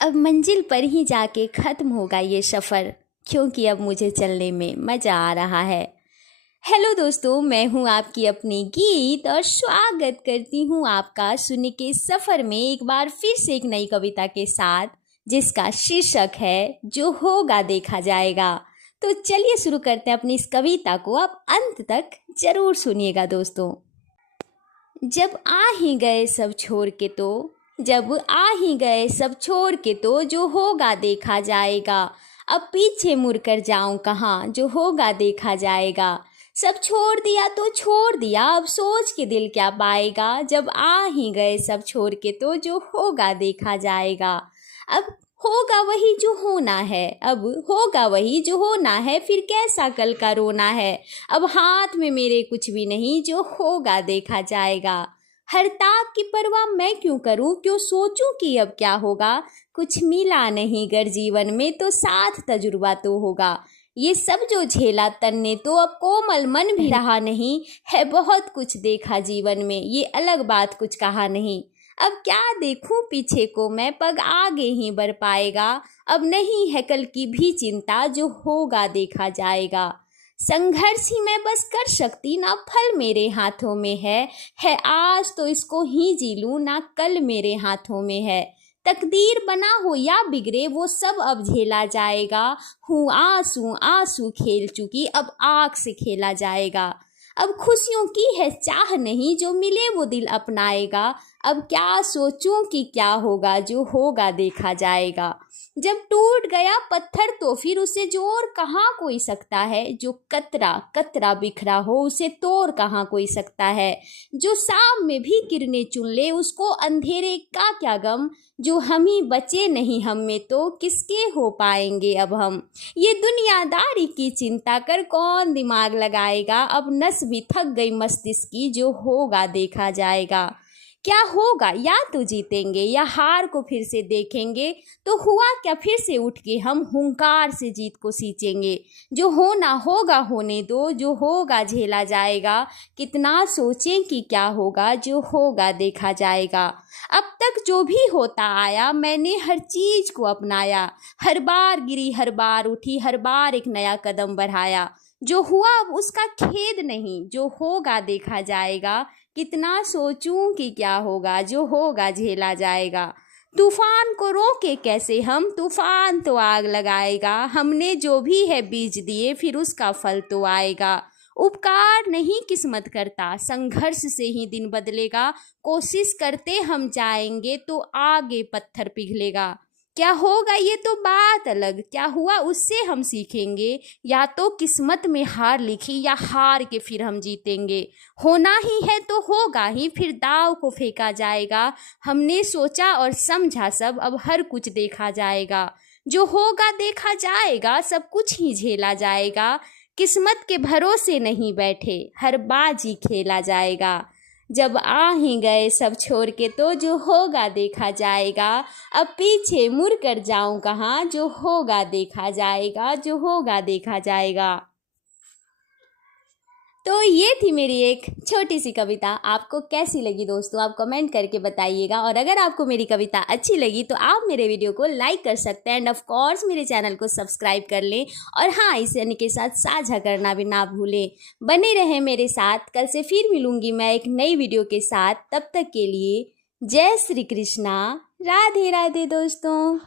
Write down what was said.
अब मंजिल पर ही जाके ख़त्म होगा ये सफ़र, क्योंकि अब मुझे चलने में मज़ा आ रहा है। हेलो दोस्तों, मैं हूँ आपकी अपनी गीत और स्वागत करती हूँ आपका सुन के सफ़र में एक बार फिर से एक नई कविता के साथ, जिसका शीर्षक है जो होगा देखा जाएगा। तो चलिए शुरू करते हैं अपनी इस कविता को। आप अंत तक ज़रूर सुनिएगा दोस्तों। जब आ ही गए सब छोड़ के तो जब आ ही गए सब छोड़ के तो जो होगा देखा जाएगा। अब पीछे मुड़ कर जाऊं कहाँ, जो होगा देखा जाएगा। सब छोड़ दिया तो छोड़ दिया, अब सोच के दिल क्या पाएगा। जब आ ही गए सब छोड़ के तो जो होगा देखा जाएगा। अब होगा वही जो होना है, अब होगा वही जो होना है, फिर कैसा कल का रोना है। अब हाथ में मेरे कुछ भी नहीं, जो होगा देखा जाएगा। हर ताक की परवाह मैं क्यों करूं, क्यों सोचूं कि अब क्या होगा। कुछ मिला नहीं गर जीवन में तो साथ तजुर्बा तो होगा। ये सब जो झेला तन ने तो अब कोमल मन भी रहा नहीं है। बहुत कुछ देखा जीवन में, ये अलग बात कुछ कहा नहीं। अब क्या देखूं पीछे को मैं, पग आगे ही बढ़ पाएगा। अब नहीं है कल की भी चिंता, जो होगा देखा जाएगा। संघर्ष ही मैं बस कर सकती, ना फल मेरे हाथों में है आज तो इसको ही जी लूं, ना कल मेरे हाथों में है। तकदीर बना हो या बिगड़े वो सब अब झेला जाएगा। हूँ आंसू आंसू खेल चुकी, अब आँख से खेला जाएगा। अब खुशियों की है चाह नहीं, जो मिले वो दिल अपनाएगा। अब क्या सोचूं कि क्या होगा, जो होगा देखा जाएगा। जब टूट गया पत्थर तो फिर उसे जोड़ कहाँ कोई सकता है। जो कतरा कतरा बिखरा हो उसे तोड़ कहाँ कोई सकता है। जो शाम में भी किरणें चुन ले उसको अंधेरे का क्या गम। जो हम ही बचे नहीं हम में तो किसके हो पाएंगे अब हम। ये दुनियादारी की चिंता कर कौन दिमाग लगाएगा। अब नस भी थक गई मस्तिष्क की, जो होगा देखा जाएगा। क्या होगा, या तो जीतेंगे या हार को फिर से देखेंगे। तो हुआ क्या, फिर से उठ के हम हुंकार से जीत को सींचेंगे। जो होना होगा होने दो, जो होगा झेला जाएगा। कितना सोचें कि क्या होगा, जो होगा देखा जाएगा। अब तक जो भी होता आया मैंने हर चीज को अपनाया। हर बार गिरी हर बार उठी, हर बार एक नया कदम बढ़ाया। जो हुआ अब उसका खेद नहीं, जो होगा देखा जाएगा। कितना सोचूं कि क्या होगा, जो होगा झेला जाएगा। तूफान को रोके कैसे हम, तूफान तो आग लगाएगा। हमने जो भी है बीज दिए फिर उसका फल तो आएगा। उपकार नहीं किस्मत करता, संघर्ष से ही दिन बदलेगा। कोशिश करते हम जाएंगे तो आगे पत्थर पिघलेगा। क्या होगा ये तो बात अलग, क्या हुआ उससे हम सीखेंगे। या तो किस्मत में हार लिखी, या हार के फिर हम जीतेंगे। होना ही है तो होगा ही, फिर दाव को फेंका जाएगा। हमने सोचा और समझा सब, अब हर कुछ देखा जाएगा। जो होगा देखा जाएगा, सब कुछ ही झेला जाएगा। किस्मत के भरोसे नहीं बैठे, हर बाजी खेला जाएगा। जब आ ही गए सब छोड़ के तो जो होगा देखा जाएगा। अब पीछे मुड़ कर जाऊं कहाँ, जो होगा देखा जाएगा, जो होगा देखा जाएगा। तो ये थी मेरी एक छोटी सी कविता। आपको कैसी लगी दोस्तों, आप कमेंट करके बताइएगा। और अगर आपको मेरी कविता अच्छी लगी तो आप मेरे वीडियो को लाइक कर सकते हैं, एंड ऑफ कोर्स मेरे चैनल को सब्सक्राइब कर लें। और हाँ, इसे अन्य के साथ साझा करना भी ना भूलें। बने रहें मेरे साथ, कल से फिर मिलूंगी मैं एक नई वीडियो के साथ। तब तक के लिए जय श्री कृष्णा, राधे राधे दोस्तों।